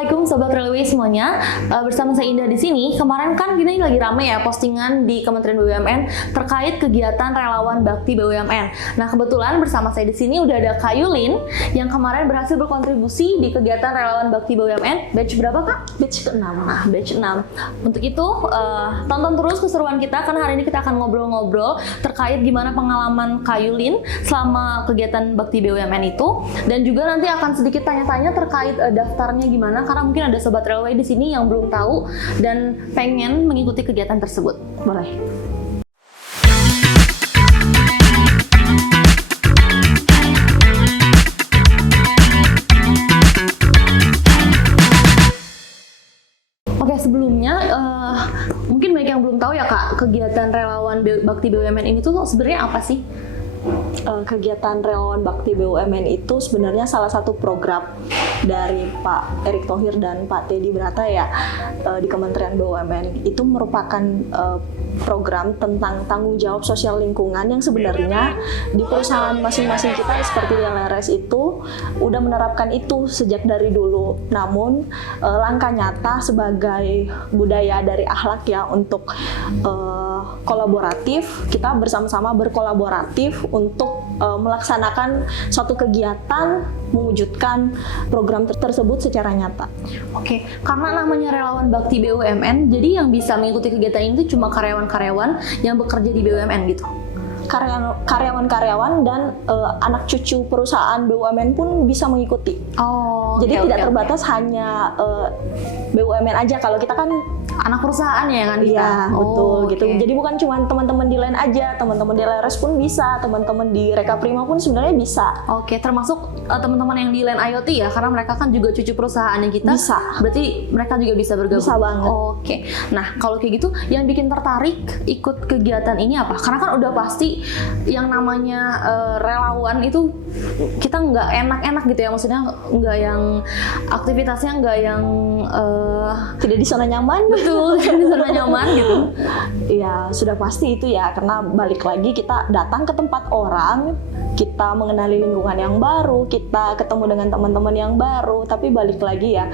Assalamualaikum Sobat Railway semuanya. Bersama saya Indah di sini. Kemarin kan gini lagi rame ya postingan di Kementerian BUMN terkait kegiatan relawan bakti BUMN. Nah, kebetulan bersama saya di sini udah ada Kak Yulin yang kemarin berhasil berkontribusi di kegiatan relawan bakti BUMN. Batch berapa, Kak? Batch ke-6. Nah, batch 6. Untuk itu, tonton terus keseruan kita karena hari ini kita akan ngobrol-ngobrol terkait gimana pengalaman Kak Yulin selama kegiatan bakti BUMN itu, dan juga nanti akan sedikit tanya-tanya terkait daftarnya gimana, karena mungkin ada Sobat Railway di sini yang belum tahu dan pengen mengikuti kegiatan tersebut. Boleh. Oke, sebelumnya mungkin banyak yang belum tahu ya Kak, kegiatan relawan bakti BUMN ini tuh sebenarnya apa sih? Kegiatan relawan bakti BUMN itu sebenarnya salah satu program dari Pak Erick Thohir dan Pak Teddy Brata ya, di Kementerian BUMN. Itu merupakan program tentang tanggung jawab sosial lingkungan yang sebenarnya di perusahaan masing-masing kita seperti LRS itu udah menerapkan itu sejak dari dulu. Namun langkah nyata sebagai budaya dari akhlak ya untuk kolaboratif, kita bersama-sama berkolaboratif untuk melaksanakan suatu kegiatan mewujudkan program tersebut secara nyata. Oke, karena namanya relawan bakti BUMN, jadi yang bisa mengikuti kegiatan ini cuma karyawan-karyawan yang bekerja di BUMN gitu? Karyawan-karyawan dan anak cucu perusahaan BUMN pun bisa mengikuti. Oh, jadi tidak terbatas okay. hanya BUMN aja. Kalau kita kan anak perusahaan ya kan kita? Iya, betul gitu. Okay. Jadi bukan cuma teman-teman di LAN aja, teman-teman di LRS pun bisa, teman-teman di Reka Prima pun sebenarnya bisa. Oke, termasuk teman-teman yang di LAN IoT ya, karena mereka kan juga cucu perusahaannya kita. Bisa. Berarti mereka juga bisa bergabung. Bisa banget. Oke. Nah, kalau kayak gitu, yang bikin tertarik ikut kegiatan ini apa? Karena kan udah pasti yang namanya relawan itu kita nggak enak-enak gitu ya, maksudnya nggak yang aktivitasnya nggak yang tidak di zona nyaman. Betul, di zona nyaman gitu. Iya, sudah pasti itu ya, karena balik lagi kita datang ke tempat orang, kita mengenali lingkungan yang baru, kita ketemu dengan teman-teman yang baru, tapi balik lagi ya,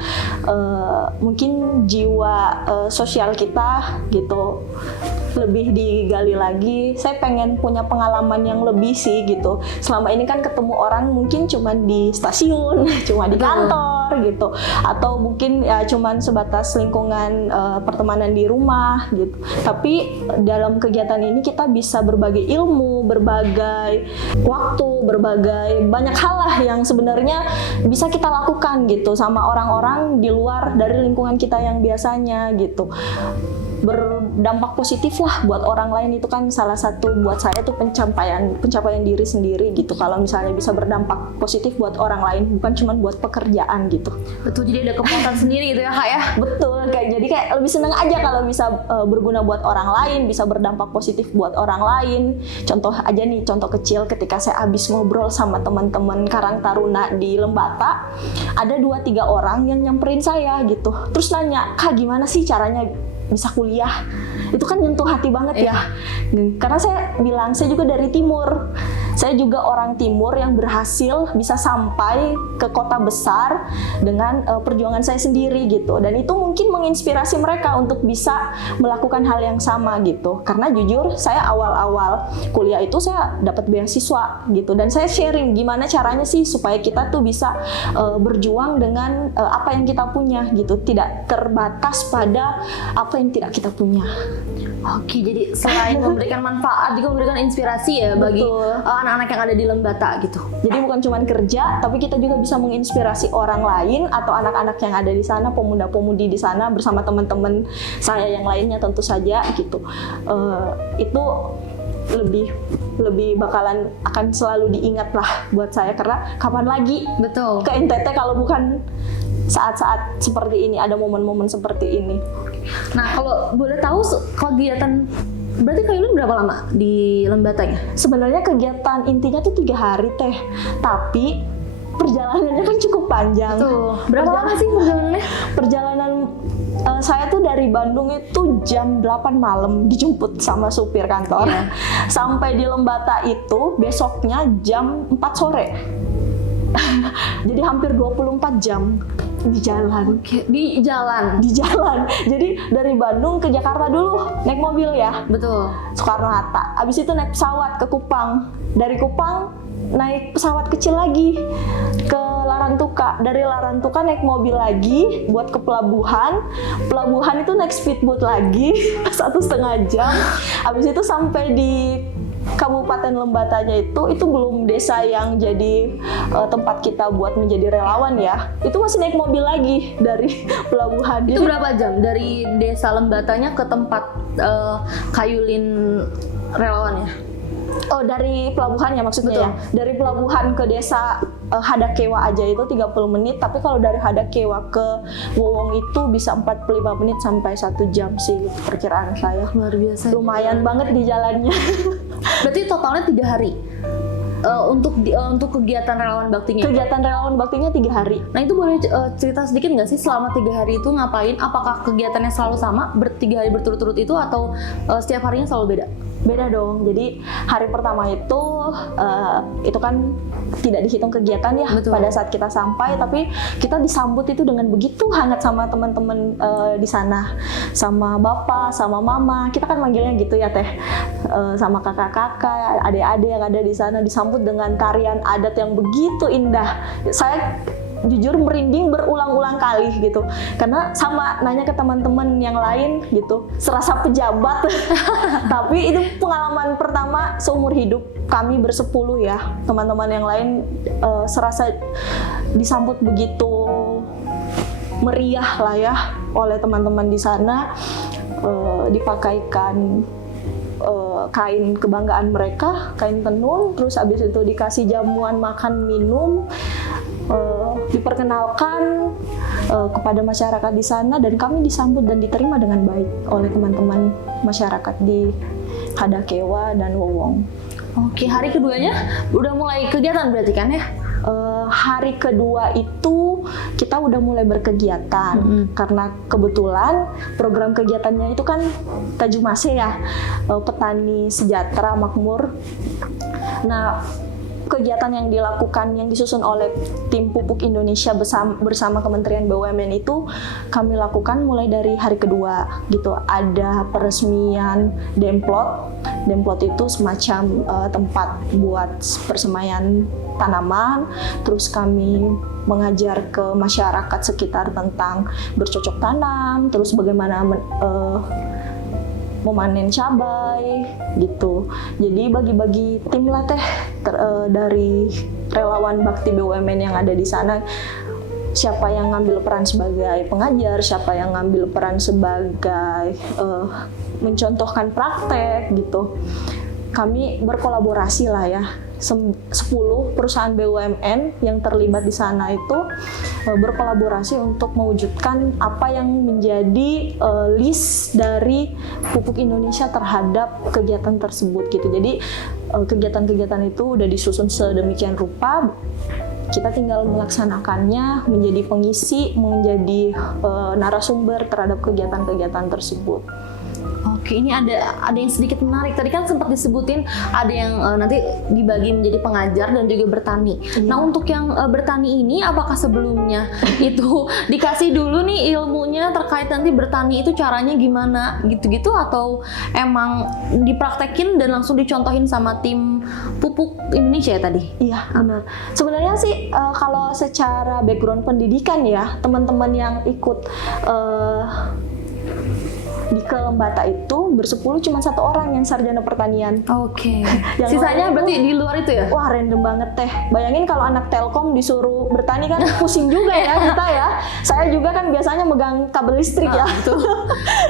mungkin jiwa sosial kita gitu lebih digali lagi. Saya pengen punya pengalaman yang lebih sih gitu. Selama ini kan ketemu orang mungkin cuma di stasiun, cuma di kantor gitu, atau mungkin ya cuman sebatas lingkungan pertemanan di rumah gitu. Tapi dalam kegiatan ini kita bisa berbagi ilmu, berbagai waktu, berbagai banyak hal lah yang sebenarnya bisa kita lakukan gitu sama orang-orang di luar dari lingkungan kita yang biasanya gitu. Berdampak positif lah buat orang lain, itu kan salah satu buat saya tuh pencapaian diri sendiri gitu. Kalau misalnya bisa berdampak positif buat orang lain, bukan cuma buat pekerjaan gitu. Betul, jadi ada kepuasan sendiri gitu ya Kak ya? Betul, jadi kayak lebih seneng aja kalau bisa berguna buat orang lain, bisa berdampak positif buat orang lain. Contoh aja nih, contoh kecil, ketika saya habis ngobrol sama teman-teman Karang Taruna di Lembata, ada 2-3 orang yang nyamperin saya gitu, terus nanya, "Kak, gimana sih caranya bisa kuliah?" Itu kan nyentuh hati banget ya. Karena saya bilang, saya juga dari timur. Saya juga orang timur yang berhasil bisa sampai ke kota besar dengan perjuangan saya sendiri gitu. Dan itu mungkin menginspirasi mereka untuk bisa melakukan hal yang sama gitu. Karena jujur, saya awal-awal kuliah itu saya dapat beasiswa gitu. Dan saya sharing gimana caranya sih supaya kita tuh bisa berjuang dengan apa yang kita punya gitu. Tidak terbatas pada apa yang tidak kita punya. Oke, jadi selain memberikan manfaat juga memberikan inspirasi ya bagi anak-anak yang ada di Lembata gitu. Jadi bukan cuma kerja, tapi kita juga bisa menginspirasi orang lain atau anak-anak yang ada di sana, pemuda-pemudi di sana bersama teman-teman saya yang lainnya tentu saja gitu. Itu lebih bakalan akan selalu diingat lah buat saya, karena kapan lagi betul ke NTT kalau bukan saat-saat seperti ini, ada momen-momen seperti ini. Nah, kalau boleh tahu kegiatan, berarti Kak Yulin berapa lama di Lembatanya? Sebenarnya kegiatan intinya tuh 3 hari teh, tapi perjalanannya kan cukup panjang. Betul. Berapa lama sih perjalanannya? Perjalanan saya tuh dari Bandung itu jam 8 malam dijemput sama supir kantor. Sampai di Lembata itu besoknya jam 4 sore. Jadi hampir 24 jam. di jalan. Oke, di jalan. Di jalan. Jadi dari Bandung ke Jakarta dulu naik mobil ya. Betul. Soekarno-Hatta. Abis itu naik pesawat ke Kupang. Dari Kupang naik pesawat kecil lagi ke Larantuka. Dari Larantuka naik mobil lagi buat ke pelabuhan. Pelabuhan itu naik speedboat lagi 1,5 jam. Abis itu sampai di Kabupaten Lembatanya itu belum desa yang jadi tempat kita buat menjadi relawan ya. Itu masih naik mobil lagi dari pelabuhan. Itu berapa jam dari desa Lembatanya ke tempat Kayulin relawannya? Oh, dari pelabuhannya maksudnya. Betul. Ya. Dari pelabuhan ke desa Hadakewa aja itu 30 menit, tapi kalau dari Hadakewa ke Wowong itu bisa 45 menit sampai 1 jam sih perkiraan saya. Luar biasa. Lumayan banget di jalannya. Berarti totalnya 3 hari untuk kegiatan relawan baktinya. Kegiatan relawan baktinya 3 hari. Nah itu boleh cerita sedikit nggak sih selama 3 hari itu ngapain? Apakah kegiatannya selalu sama 3 hari berturut-turut itu atau setiap harinya selalu beda? Beda dong. Jadi hari pertama itu kan tidak dihitung kegiatan ya. Betul. Pada saat kita sampai, tapi kita disambut itu dengan begitu hangat sama teman-teman di sana, sama bapak, sama mama. Kita kan manggilnya gitu ya teh, sama kakak-kakak, adik-adik yang ada di sana disambut dengan tarian adat yang begitu indah. Saya jujur merinding berulang-ulang kali gitu, karena sama nanya ke teman-teman yang lain gitu, serasa pejabat. Tapi itu pengalaman pertama seumur hidup kami bersepuluh ya, teman-teman yang lain serasa disambut begitu meriah lah ya oleh teman-teman di sana, dipakaikan kain kebanggaan mereka, kain tenun, terus habis itu dikasih jamuan makan minum, diperkenalkan kepada masyarakat di sana, dan kami disambut dan diterima dengan baik oleh teman-teman masyarakat di Hadakewa dan Wowong. Oke, hari keduanya udah mulai kegiatan berarti kan ya? Hari kedua itu kita udah mulai berkegiatan karena kebetulan program kegiatannya itu kan Tajumase ya, petani sejahtera makmur. Nah, kegiatan yang dilakukan yang disusun oleh tim Pupuk Indonesia bersama Kementerian BUMN itu kami lakukan mulai dari hari kedua gitu. Ada peresmian demplot. Demplot itu semacam tempat buat persemaian tanaman. Terus kami mengajar ke masyarakat sekitar tentang bercocok tanam, terus bagaimana memanen cabai gitu. Jadi bagi-bagi tim lah teh dari relawan bakti BUMN yang ada di sana. Siapa yang ngambil peran sebagai pengajar, siapa yang ngambil peran sebagai mencontohkan praktek gitu. Kami berkolaborasi lah ya. 10 perusahaan BUMN yang terlibat di sana itu berkolaborasi untuk mewujudkan apa yang menjadi list dari Pupuk Indonesia terhadap kegiatan tersebut gitu. Jadi kegiatan-kegiatan itu udah disusun sedemikian rupa, kita tinggal melaksanakannya, menjadi pengisi, menjadi narasumber terhadap kegiatan-kegiatan tersebut. Oke, ini ada yang sedikit menarik. Tadi kan sempat disebutin ada yang nanti dibagi menjadi pengajar dan juga bertani. Nah, untuk yang bertani ini apakah sebelumnya itu dikasih dulu nih ilmunya terkait nanti bertani itu caranya gimana gitu-gitu, atau emang dipraktekin dan langsung dicontohin sama tim Pupuk Indonesia ya tadi? Iya, benar. Sebenarnya sih kalau secara background pendidikan ya, teman-teman yang ikut di Kelembata itu bersepuluh cuma 1 orang yang sarjana pertanian. Oke. Sisanya berarti di luar itu ya? Wah, random banget teh. Bayangin kalau anak Telkom disuruh bertani kan pusing juga ya kita ya. Saya juga kan biasanya megang kabel listrik ya. Betul.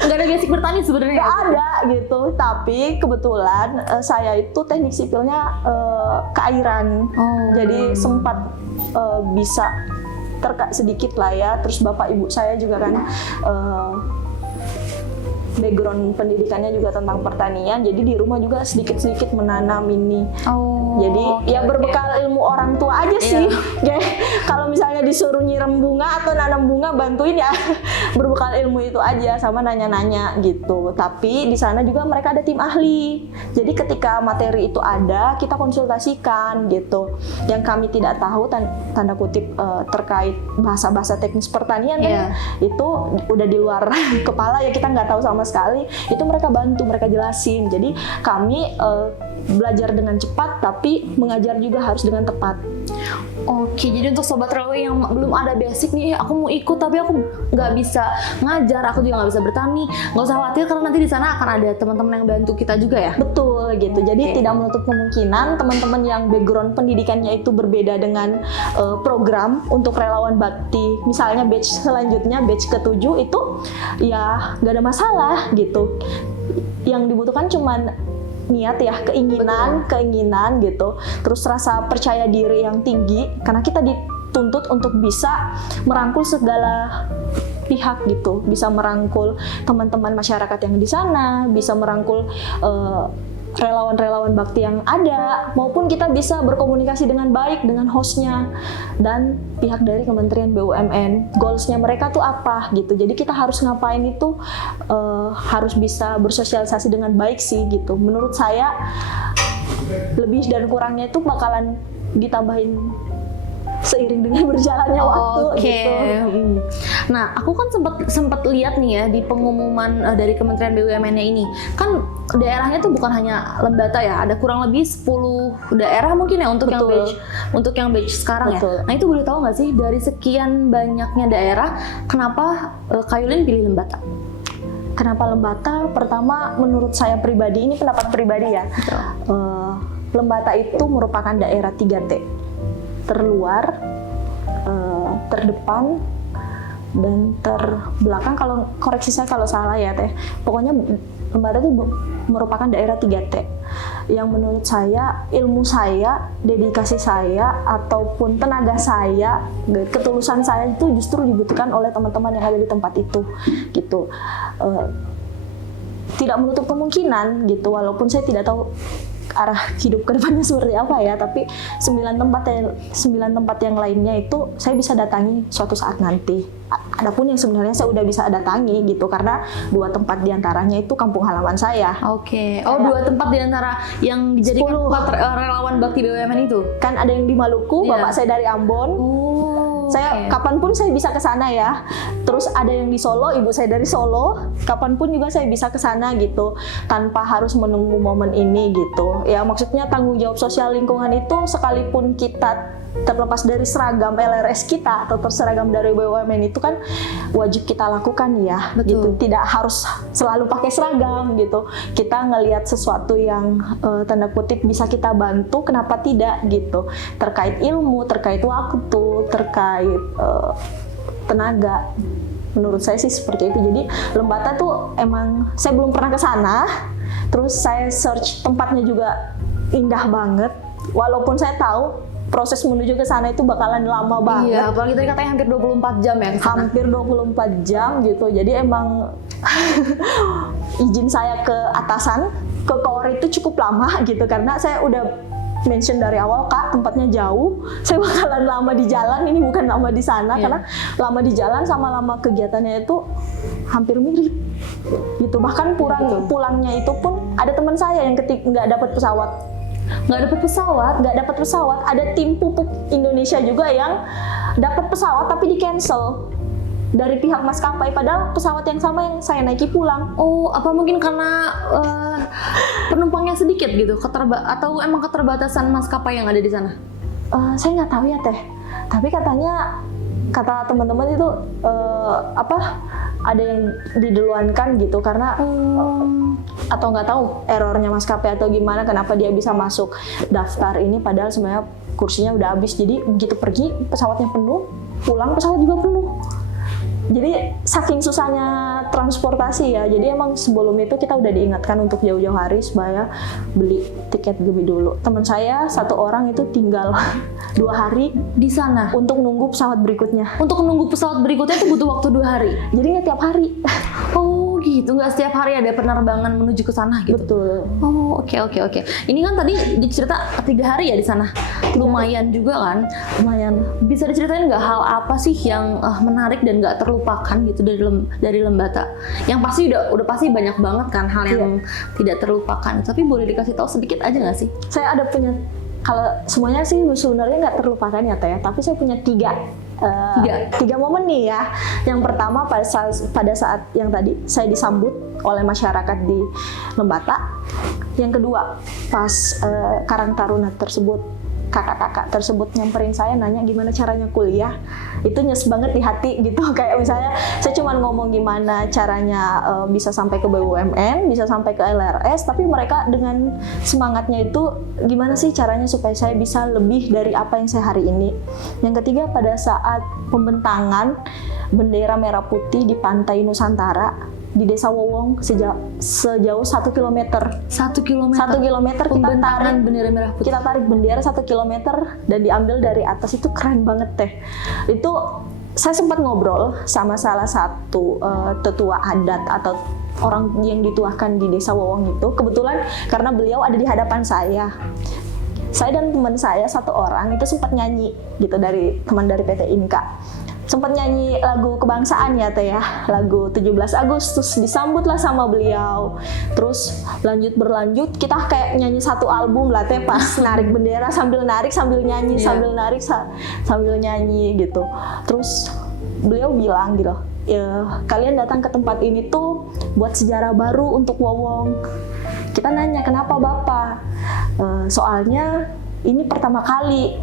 Nggak ada basic bertani sebenarnya. Nggak ada gitu. Tapi kebetulan saya itu teknik sipilnya keairan. Jadi sempat bisa terka sedikit lah ya. Terus bapak ibu saya juga kan background pendidikannya juga tentang pertanian, jadi di rumah juga sedikit-sedikit menanam ini. Jadi ya berbekal ilmu orang tua aja sih. Kalau misalnya disuruh nyiram bunga atau nanam bunga, bantuin ya. Berbekal ilmu itu aja sama nanya-nanya gitu. Tapi di sana juga mereka ada tim ahli. Jadi ketika materi itu ada, kita konsultasikan gitu. Yang kami tidak tahu tanda kutip terkait bahasa-bahasa teknis pertanian kan, itu udah di luar kepala ya, kita nggak tahu sama sekali. Itu mereka bantu, mereka jelasin. Jadi kami belajar dengan cepat, tapi mengajar juga harus dengan tepat. Oke, jadi untuk sobat relawan yang belum ada basic nih, aku mau ikut tapi aku nggak bisa ngajar, aku juga nggak bisa bertani, nggak usah khawatir karena nanti di sana akan ada teman-teman yang bantu kita juga ya. Betul gitu. Jadi tidak menutup kemungkinan teman-teman yang background pendidikannya itu berbeda dengan program untuk relawan bakti. Misalnya batch selanjutnya, batch ke-7 itu ya nggak ada masalah gitu. Yang dibutuhkan cuman niat ya, keinginan gitu, terus rasa percaya diri yang tinggi, karena kita dituntut untuk bisa merangkul segala pihak gitu, bisa merangkul teman-teman masyarakat yang di sana, bisa merangkul relawan-relawan bakti yang ada, maupun kita bisa berkomunikasi dengan baik dengan hostnya dan pihak dari Kementerian BUMN. Goalsnya mereka tuh apa gitu. Jadi kita harus ngapain itu harus bisa bersosialisasi dengan baik sih gitu. Menurut saya lebih dan kurangnya itu bakalan ditambahin seiring dengan berjalannya waktu gitu. Nah, aku kan sempat lihat nih ya di pengumuman dari Kementerian BUMN-nya ini. Kan daerahnya tuh bukan hanya Lembata ya, ada kurang lebih 10 daerah mungkin ya untuk yang batch sekarang ya. Nah, itu boleh tahu nggak sih dari sekian banyaknya daerah kenapa Kak-Yulin pilih Lembata? Kenapa Lembata? Pertama, menurut saya pribadi, ini pendapat pribadi ya. Lembata itu merupakan daerah 3T. Terluar, terdepan, dan terbelakang. Kalau koreksi saya kalau salah ya Teh. Pokoknya Lembata itu merupakan daerah 3T yang menurut saya, ilmu saya, dedikasi saya, ataupun tenaga saya, ketulusan saya itu justru dibutuhkan oleh teman-teman yang ada di tempat itu gitu. Tidak menutup kemungkinan gitu, walaupun saya tidak tahu arah hidup ke depannya seperti apa ya, tapi 9 tempat yang lainnya itu saya bisa datangi suatu saat nanti. Adapun yang sebenarnya saya udah bisa datangi gitu, karena 2 tempat diantaranya itu kampung halaman saya. Oke. 2 tempat diantara yang dijadikan tempat relawan bakti BUMN itu? Kan ada yang di Maluku, bapak saya dari Ambon. Saya kapanpun saya bisa ke sana ya. Terus ada yang di Solo, ibu saya dari Solo. Kapanpun juga saya bisa ke sana gitu, tanpa harus menunggu momen ini gitu. Ya maksudnya tanggung jawab sosial lingkungan itu sekalipun kita terlepas dari seragam LRS kita atau seragam dari BUMN itu kan wajib kita lakukan ya. Gitu. Tidak harus selalu pakai seragam gitu. Kita ngelihat sesuatu yang tanda kutip bisa kita bantu, kenapa tidak gitu. Terkait ilmu, terkait waktu, terkait tenaga. Menurut saya sih seperti itu. Jadi Lembata tuh emang saya belum pernah ke sana. Terus saya search tempatnya juga indah banget. Walaupun saya tahu proses menuju ke sana itu bakalan lama banget. Iya, apalagi tadi katanya hampir 24 jam ya. Hampir 24 jam gitu. Jadi emang izin saya ke atasan, ke koor itu cukup lama gitu, karena saya udah mention dari awal, Kak, tempatnya jauh, saya bakalan lama di jalan, ini bukan lama di sana, karena lama di jalan sama lama kegiatannya itu hampir mirip gitu. Bahkan pulangnya itu pun ada teman saya yang nggak dapat pesawat, ada tim pupuk Indonesia juga yang dapat pesawat tapi di cancel dari pihak maskapai, padahal pesawat yang sama yang saya naiki pulang. Apa mungkin karena penumpangnya sedikit gitu, atau emang keterbatasan maskapai yang ada di sana? Saya nggak tahu ya Teh, tapi kata teman-teman itu ada yang diduluankan gitu, karena atau nggak tahu errornya maskapai atau gimana, kenapa dia bisa masuk daftar ini padahal sebenarnya kursinya udah habis. Jadi begitu pergi pesawatnya penuh, pulang pesawat juga penuh Jadi saking susahnya transportasi ya, jadi emang sebelum itu kita udah diingatkan untuk jauh-jauh hari supaya beli tiket lebih dulu. Teman saya satu orang itu tinggal 2 hari Di sana. untuk nunggu pesawat berikutnya. Untuk menunggu pesawat berikutnya itu butuh waktu 2 hari. Jadi nggak tiap hari. Oh gitu, nggak setiap hari ada penerbangan menuju ke sana gitu. Betul. Oh oke. Ini kan tadi dicerita 3 hari ya di sana. Lumayan juga kan. Lumayan. Bisa diceritain nggak hal apa sih yang menarik dan nggak terlupakan gitu dari Lembata? Yang pasti udah pasti banyak banget kan hal yang tidak terlupakan. Tapi boleh dikasih tahu sedikit aja nggak sih? Saya ada punya, kalau semuanya sih sebenarnya nggak terlupakan ya Teh, tapi saya punya tiga momen nih ya. Yang pertama pada saat yang tadi saya disambut oleh masyarakat di Lembata. Yang kedua pas Karang Taruna tersebut, kakak-kakak tersebut nyamperin saya nanya gimana caranya kuliah. Itu nyes banget di hati gitu. Kayak misalnya saya cuma ngomong gimana caranya bisa sampai ke BUMN, bisa sampai ke LRS, tapi mereka dengan semangatnya itu gimana sih caranya supaya saya bisa lebih dari apa yang saya hari ini. Yang ketiga pada saat pembentangan bendera merah putih di pantai Nusantara di Desa Wowong sejauh 1 kilometer. 1 kilometer. 1 kilometer kita tarik bendera merah putih. Kita tarik bendera 1 kilometer dan diambil dari atas. Itu keren banget Teh. Itu saya sempat ngobrol sama salah satu tetua adat atau orang yang dituakan di Desa Wowong itu. Kebetulan karena beliau ada di hadapan saya. Saya dan teman saya satu orang itu sempat nyanyi gitu dari teman dari PT Inka. Sempat nyanyi lagu kebangsaan ya Teh ya, lagu 17 Agustus, disambutlah sama beliau. Terus berlanjut kita kayak nyanyi satu album lah Teh, pas narik bendera sambil narik sambil nyanyi, sambil narik sambil nyanyi gitu. Terus beliau bilang gitu, ya, kalian datang ke tempat ini tuh buat sejarah baru untuk Wowong. Kita nanya kenapa Bapak? Soalnya ini pertama kali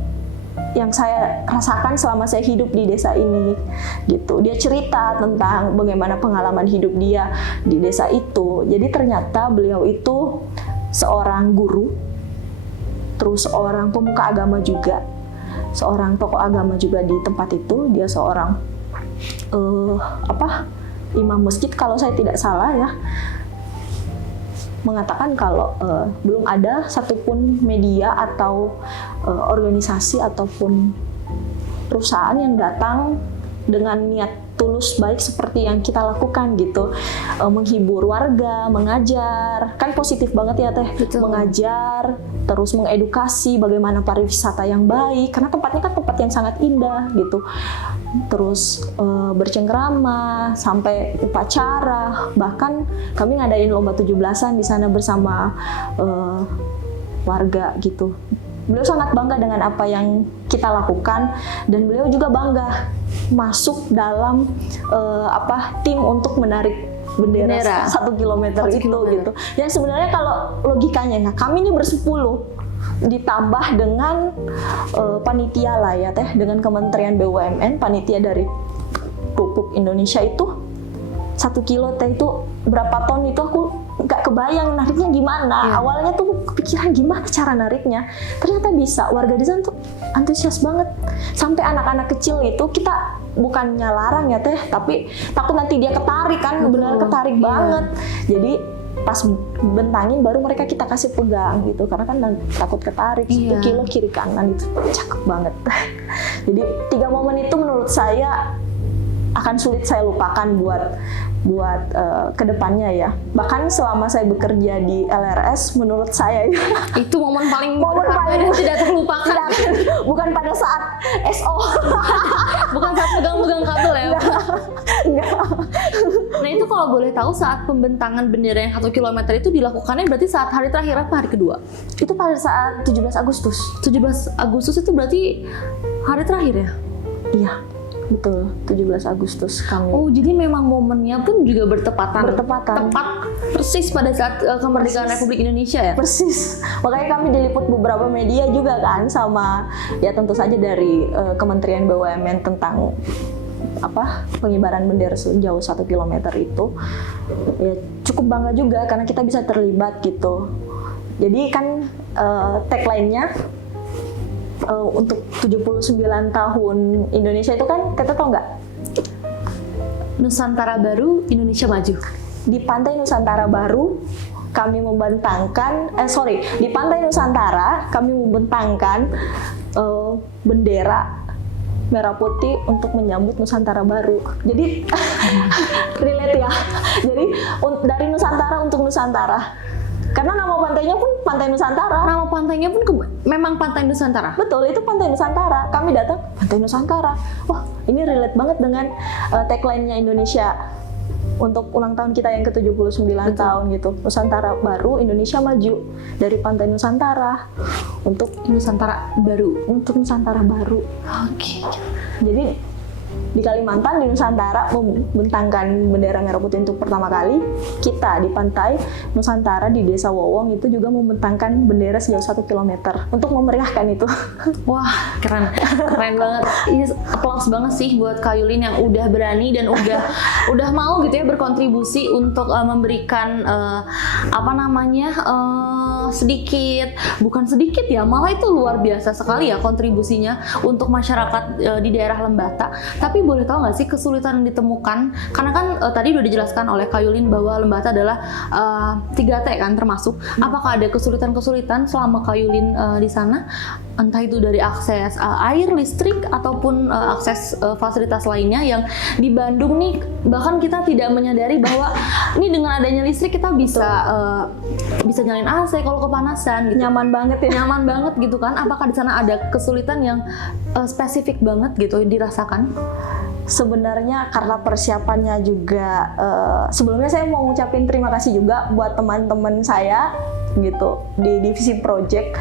yang saya rasakan selama saya hidup di desa ini gitu. Dia cerita tentang bagaimana pengalaman hidup dia di desa itu. Jadi ternyata beliau itu seorang guru, terus seorang pemuka agama juga, seorang tokoh agama juga di tempat itu. Dia seorang imam masjid kalau saya tidak salah ya. Mengatakan kalau belum ada satupun media atau organisasi ataupun perusahaan yang datang dengan niat tulus baik seperti yang kita lakukan gitu, menghibur warga, mengajar, kan positif banget ya Teh. Betul. Mengajar, terus mengedukasi bagaimana pariwisata yang baik, karena tempatnya kan tempat yang sangat indah gitu. Terus bercengkrama sampai upacara, bahkan kami ngadain lomba 17-an di sana bersama warga gitu. Beliau sangat bangga dengan apa yang kita lakukan dan beliau juga bangga masuk dalam tim untuk menarik bendera 1 kilometer itu gitu. Yang sebenarnya kalau logikanya, nah kami ini bersepuluh ditambah dengan panitia lah ya Teh, dengan Kementerian BUMN, panitia dari Pupuk Indonesia itu 1 kilo Teh itu berapa ton itu aku nggak kebayang nariknya gimana. Awalnya tuh kepikiran gimana cara nariknya, ternyata bisa. Warga di sana tuh antusias banget, sampai anak-anak kecil itu kita bukannya larang ya Teh, tapi takut nanti dia ketarik kan. Benar ketarik banget. Jadi pas bentangin baru mereka kita kasih pegang gitu, karena kan takut ketarik. 1 kilo kiri kanan itu cakep banget. Jadi 3 momen itu menurut saya akan sulit saya lupakan buat kedepannya ya. Bahkan selama saya bekerja di LRS, menurut saya ya, itu momen paling tidak terlupakan. Bukan pada saat SO, bukan saat pegang-pegang kabel ya. Enggak. Nah itu kalau boleh tahu saat pembentangan bendera yang 1 kilometer itu dilakukannya berarti saat hari terakhir apa hari kedua? Itu pada saat 17 Agustus. 17 Agustus itu berarti hari terakhir ya? Iya. Betul, 17 Agustus kami. Oh, jadi memang momennya pun juga bertepatan. Tepat persis pada saat kemerdekaan Republik Indonesia ya? Persis. Makanya kami diliput beberapa media juga kan, sama ya tentu saja dari Kementerian BUMN tentang pengibaran bendera sejauh 1 kilometer itu. Ya cukup bangga juga karena kita bisa terlibat gitu. Jadi kan tagline-nya untuk 79 tahun Indonesia itu kan, kita tahu nggak? Nusantara Baru, Indonesia Maju. Di Pantai Nusantara Baru kami membentangkan, di Pantai Nusantara kami membentangkan bendera merah putih untuk menyambut Nusantara Baru. Jadi relate ya. Jadi dari Nusantara untuk Nusantara. Karena nama pantainya pun Pantai Nusantara. Nama pantainya pun memang Pantai Nusantara. Betul, itu Pantai Nusantara. Kami datang Pantai Nusantara. Wah, ini relate banget dengan tagline-nya Indonesia untuk ulang tahun kita yang ke-79 tahun gitu. Nusantara Baru, Indonesia Maju. Dari Pantai Nusantara untuk Nusantara Baru. Untuk Nusantara Baru. Oke. Jadi di Kalimantan, di Nusantara membentangkan bendera merah putih untuk pertama kali. Kita di Pantai Nusantara di Desa Wowong itu juga membentangkan bendera sejauh 1 km untuk memeriahkan itu. Wah, keren banget. Ini applause banget sih buat Kak Yulin yang udah berani dan udah mau gitu ya berkontribusi untuk memberikan sedikit, bukan sedikit ya, malah itu luar biasa sekali ya kontribusinya untuk masyarakat di daerah Lembata. Tapi boleh tahu nggak sih kesulitan yang ditemukan? Karena kan tadi udah dijelaskan oleh Kak Yulin bahwa Lembata adalah 3T kan termasuk. Apakah ada kesulitan-kesulitan selama Kak Yulin di sana? Entah itu dari akses air, listrik, ataupun akses fasilitas lainnya yang di Bandung nih, bahkan kita tidak menyadari bahwa ini dengan adanya listrik kita bisa nyalain AC kalau kepanasan gitu. Nyaman banget ya. Nyaman banget gitu kan. Apakah di sana ada kesulitan yang spesifik banget gitu dirasakan? Sebenarnya karena persiapannya juga, sebelumnya saya mau ngucapin terima kasih juga buat teman-teman saya gitu di divisi project.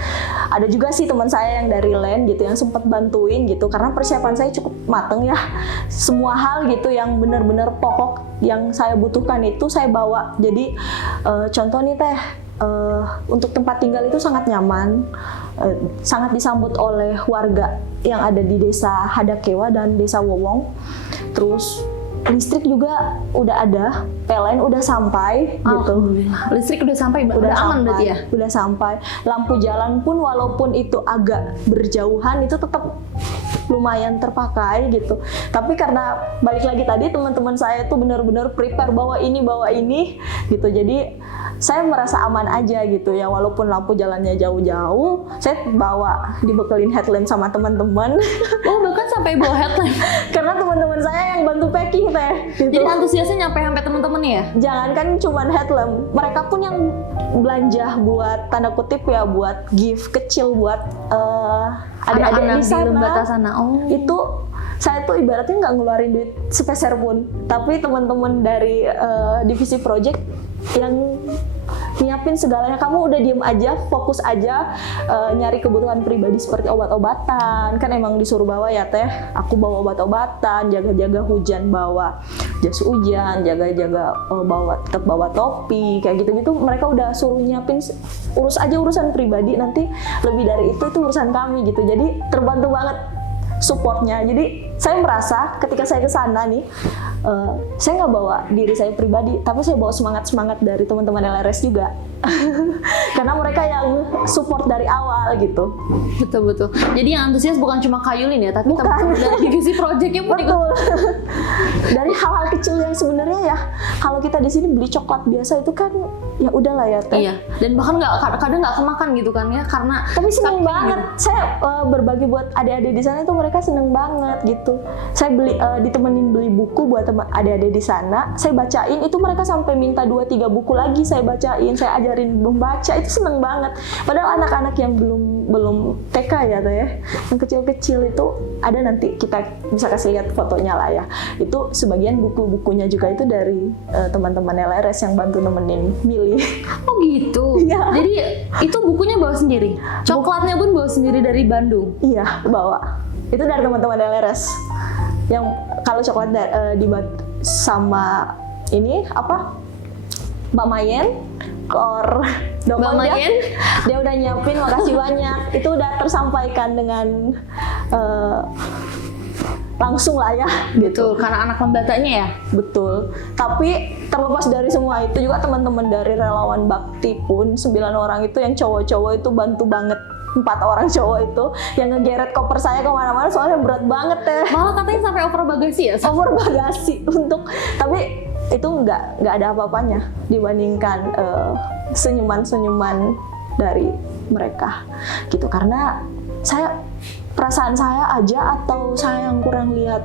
Ada juga sih teman saya yang dari land gitu yang sempat bantuin gitu, karena persiapan saya cukup mateng ya. Semua hal gitu yang benar-benar pokok yang saya butuhkan itu saya bawa. Jadi contoh nih teh, untuk tempat tinggal itu sangat nyaman, sangat disambut oleh warga yang ada di desa Hadakewa dan desa Wowong. Terus listrik juga udah ada, PLN udah sampai gitu. Listrik udah sampai, udah aman berarti ya? Udah sampai. Lampu jalan pun walaupun itu agak berjauhan itu tetap lumayan terpakai gitu. Tapi karena balik lagi tadi teman-teman saya tuh benar-benar prepare bawa ini gitu. Jadi saya merasa aman aja gitu ya, walaupun lampu jalannya jauh-jauh, saya bawa dibekelin headlamp sama teman-teman. Oh, bahkan sampai bawa headlamp. Karena teman-teman saya yang bantu packing teh. Gitu. Jadi antusiasnya nyampe sampai teman-teman ya? Jangankan cuman headlamp, mereka pun yang belanja buat tanda kutip ya, buat gift kecil buat adik-adik di sana. Lembata sana. Oh. Itu saya tuh ibaratnya nggak ngeluarin duit sepeser pun, tapi teman-teman dari divisi project yang nyiapin segalanya. Kamu udah diem aja, fokus aja nyari kebutuhan pribadi seperti obat-obatan. Kan emang disuruh bawa ya teh. Aku bawa obat-obatan, jaga-jaga hujan bawa jas hujan, jaga-jaga tetap bawa topi, kayak gitu-gitu. Mereka udah suruh nyiapin, urus aja urusan pribadi, nanti lebih dari itu urusan kami gitu. Jadi terbantu banget supportnya. Jadi saya merasa ketika saya ke sana nih, saya nggak bawa diri saya pribadi, tapi saya bawa semangat dari teman-teman LRS juga. Karena mereka yang support dari awal gitu. Betul. Jadi yang antusias bukan cuma Kak Yulin ya, tapi teman-teman dari divisi projectnya pun betul. Dari hal-hal kecil yang sebenarnya ya, kalau kita di sini beli coklat biasa itu kan ya udahlah ya teh. Iya. Dan bahkan kadang nggak kemakan gitu kan ya, karena tapi seneng banget. Saya berbagi buat adik-adik di sana itu mereka seneng banget gitu. Saya ditemenin beli buku buat adik-adik di sana. Saya bacain itu, mereka sampai minta 2-3 buku lagi saya bacain. Saya ajarin membaca, itu seneng banget. Padahal anak-anak yang belum TK ya teh ya, yang kecil-kecil itu ada, nanti kita bisa kasih lihat fotonya lah ya. Itu sebagian buku-bukunya juga itu dari teman-teman LRS yang bantu nemenin milih. Oh gitu. Iya. Jadi itu bukunya bawa sendiri. Coklatnya pun bawa sendiri dari Bandung. Iya, bawa. Itu dari teman-teman LRS. Yang kalau coklat dibuat sama ini apa? Mbak Mayen, Mbak Mayen, dia udah nyiapin, makasih banyak. Itu udah tersampaikan dengan langsung lah ya. Betul, karena anak Lembatanya ya. Betul. Tapi terlepas dari semua itu juga teman-teman dari relawan bakti pun 9 orang itu yang cowok-cowok itu bantu banget. 4 orang cowok itu yang ngegeret koper saya kemana-mana soalnya berat banget teh. Malah katanya sampai over bagasi ya? Over bagasi untuk itu nggak ada apa-apanya dibandingkan senyuman-senyuman dari mereka gitu. Karena perasaan saya aja atau saya yang kurang lihat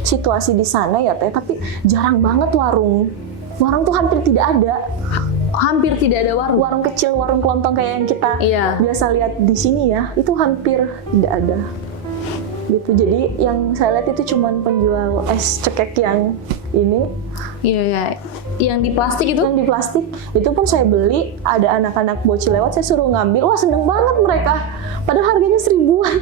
situasi di sana ya Teh, tapi jarang banget warung tuh hampir tidak ada. Hampir tidak ada warung. Warung kecil, warung kelontong kayak yang kita biasa lihat di sini ya, itu hampir tidak ada. Gitu. Jadi yang saya lihat itu cuman penjual es cekek yang ini. Iya. Yang di plastik itu? Yang di plastik. Itu pun saya beli, ada anak-anak bocil lewat, saya suruh ngambil. Wah, seneng banget mereka. Padahal harganya 1.000-an.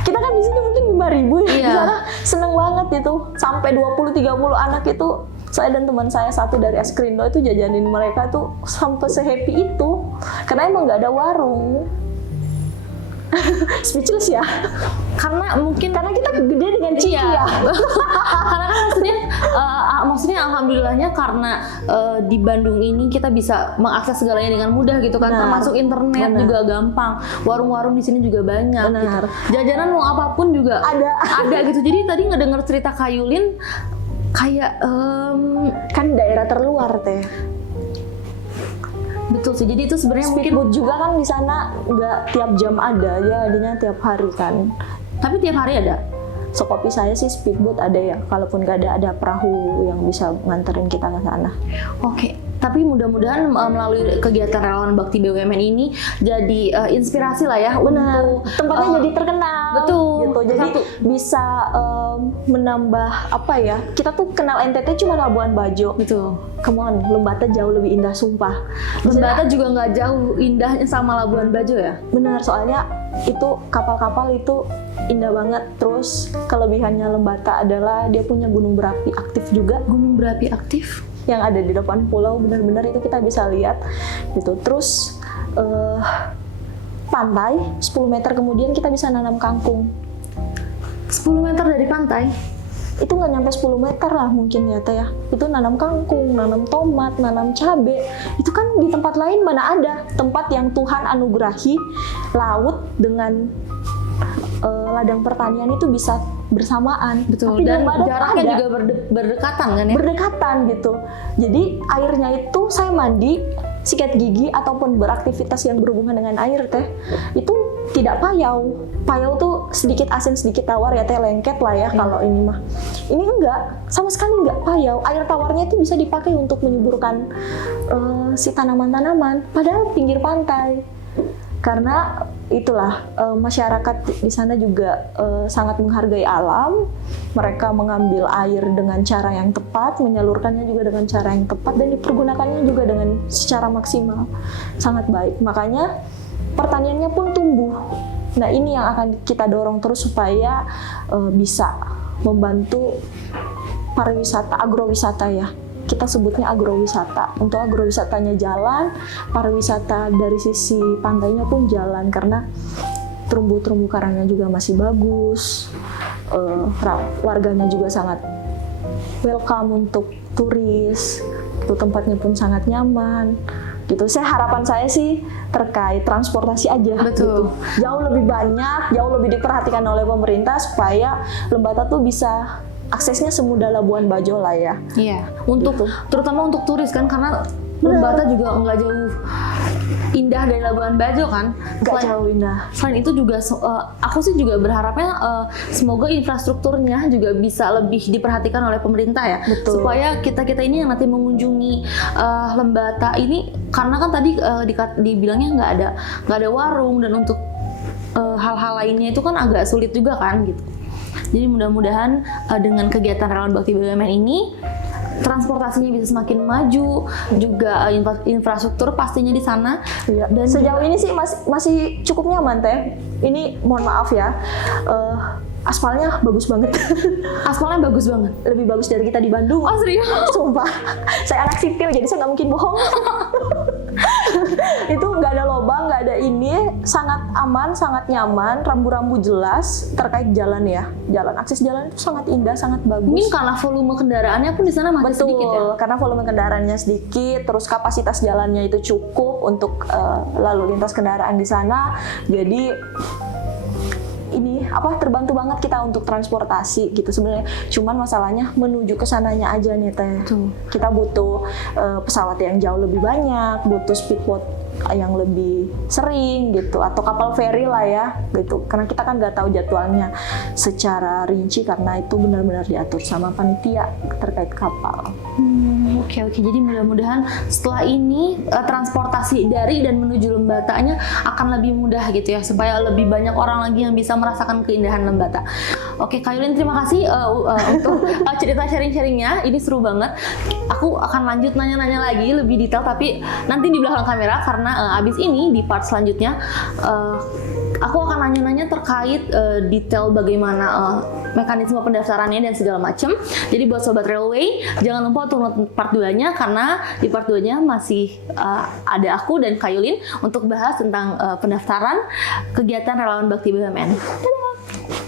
Kita kan di sini mungkin 5.000 ya. Di sana seneng banget itu. Sampai 20-30 anak itu, saya dan teman saya satu dari Eskrindo itu jajanin mereka tuh sampai se-happy itu. Karena emang nggak ada warung. Speechless ya. Karena kita gede dengan Ciki ya. Karena kan maksudnya alhamdulillahnya karena di Bandung ini kita bisa mengakses segalanya dengan mudah gitu kan. Termasuk internet juga gampang. Warung-warung di sini juga banyak. Gitu. Jajanan mau apapun juga ada gitu. Jadi tadi ngedenger cerita Kayulin kayak kan daerah terluar Teh. Betul sih. Jadi itu sebenarnya speedboat juga kan di sana nggak tiap jam ada ya, adanya tiap hari kan. Tapi tiap hari ada. Sekopi saya sih speedboat ada ya. Kalaupun nggak ada perahu yang bisa nganterin kita ke sana. Oke. Tapi mudah-mudahan melalui kegiatan relawan bakti BUMN ini jadi inspirasi lah ya. Benar. Untuk tempatnya jadi terkenal. Betul. Gitu. Jadi bisa menambah apa ya? Kita tuh kenal NTT cuma Labuan Bajo. Betul. Come on, Lembata jauh lebih indah sumpah. Lembata juga nggak jauh indahnya sama Labuan Bajo ya? Benar, soalnya itu kapal-kapal itu indah banget. Terus kelebihannya Lembata adalah dia punya gunung berapi aktif juga. Gunung berapi aktif? Yang ada di depan pulau, benar-benar itu kita bisa lihat gitu. Terus pantai 10 meter kemudian kita bisa nanam kangkung. 10 meter dari pantai? Itu nggak nyampe 10 meter lah mungkin ya Teh ya. Itu nanam kangkung, nanam tomat, nanam cabe. Itu kan di tempat lain mana ada tempat yang Tuhan anugerahi laut dengan ladang pertanian itu bisa bersamaan. Betul. Tapi dan Barat jaraknya ada. juga berdekatan kan ya? Berdekatan gitu. Jadi airnya itu saya mandi, sikat gigi ataupun beraktivitas yang berhubungan dengan air Teh, itu tidak payau. Payau tuh sedikit asin sedikit tawar ya Teh, lengket lah ya kalau ini mah. Ini enggak, sama sekali enggak payau. Air tawarnya itu bisa dipakai untuk menyuburkan si tanaman-tanaman padahal pinggir pantai. Karena itulah masyarakat di sana juga sangat menghargai alam. Mereka mengambil air dengan cara yang tepat, menyalurkannya juga dengan cara yang tepat, dan dipergunakannya juga dengan secara maksimal. Sangat baik. Makanya pertaniannya pun tumbuh. Nah, ini yang akan kita dorong terus supaya bisa membantu pariwisata, agrowisata ya. Kita sebutnya agrowisata. Untuk agrowisatanya jalan, pariwisata dari sisi pantainya pun jalan karena terumbu-terumbu karangnya juga masih bagus. Warganya juga sangat welcome untuk turis. Itu tempatnya pun sangat nyaman. Gitu. Harapan saya sih terkait transportasi aja. Betul. Gitu. Jauh lebih banyak, jauh lebih diperhatikan oleh pemerintah supaya Lembata tuh bisa aksesnya semudah Labuan Bajo lah ya. Iya. Untuk gitu. Terutama untuk turis kan, karena Lembata juga nggak jauh indah dari Labuan Bajo kan. Nggak jauh indah. Selain itu juga aku sih juga berharapnya semoga infrastrukturnya juga bisa lebih diperhatikan oleh pemerintah ya. Betul. Supaya kita ini yang nanti mengunjungi Lembata ini, karena kan tadi dibilangnya nggak ada warung, dan untuk hal-hal lainnya itu kan agak sulit juga kan gitu. Jadi mudah-mudahan dengan kegiatan relawan bakti BUMN ini transportasinya bisa semakin maju, juga infrastruktur pastinya di sana. Iya. Dan sejauh ini sih masih cukup nyaman Teh. Ini mohon maaf ya, aspalnya bagus banget. Aspalnya bagus banget. Lebih bagus dari kita di Bandung. Oh serius? Sumpah. Saya anak sipil jadi saya nggak mungkin bohong. Itu nggak ada lubang, nggak ada ini, sangat aman, sangat nyaman, rambu-rambu jelas terkait jalan ya. Akses jalan itu sangat indah, sangat bagus. Mungkin karena volume kendaraannya pun di sana masih Betul, sedikit ya. Karena volume kendaraannya sedikit, terus kapasitas jalannya itu cukup untuk lalu lintas kendaraan di sana. Jadi ini terbantu banget kita untuk transportasi gitu sebenarnya. Cuman masalahnya menuju ke sananya aja nih Teh. Kita butuh pesawat yang jauh lebih banyak, butuh speedboat yang lebih sering gitu, atau kapal feri lah ya gitu, karena kita kan nggak tahu jadwalnya secara rinci karena itu benar-benar diatur sama panitia terkait kapal. Oke, jadi mudah-mudahan setelah ini transportasi dari dan menuju Lembatanya akan lebih mudah gitu ya, supaya lebih banyak orang lagi yang bisa merasakan keindahan Lembata. Oke, Kak Yulin, terima kasih untuk cerita sharing-sharingnya, ini seru banget. Aku akan lanjut nanya-nanya lagi lebih detail, tapi nanti di belakang kamera, karena abis ini di part selanjutnya aku akan nanya-nanya terkait detail bagaimana mekanisme pendaftarannya dan segala macam. Jadi buat Sobat Railway, jangan lupa untuk nonton part 2-nya, karena di part 2-nya masih ada aku dan Kak Yulin untuk bahas tentang pendaftaran kegiatan relawan bakti BUMN. Dadah!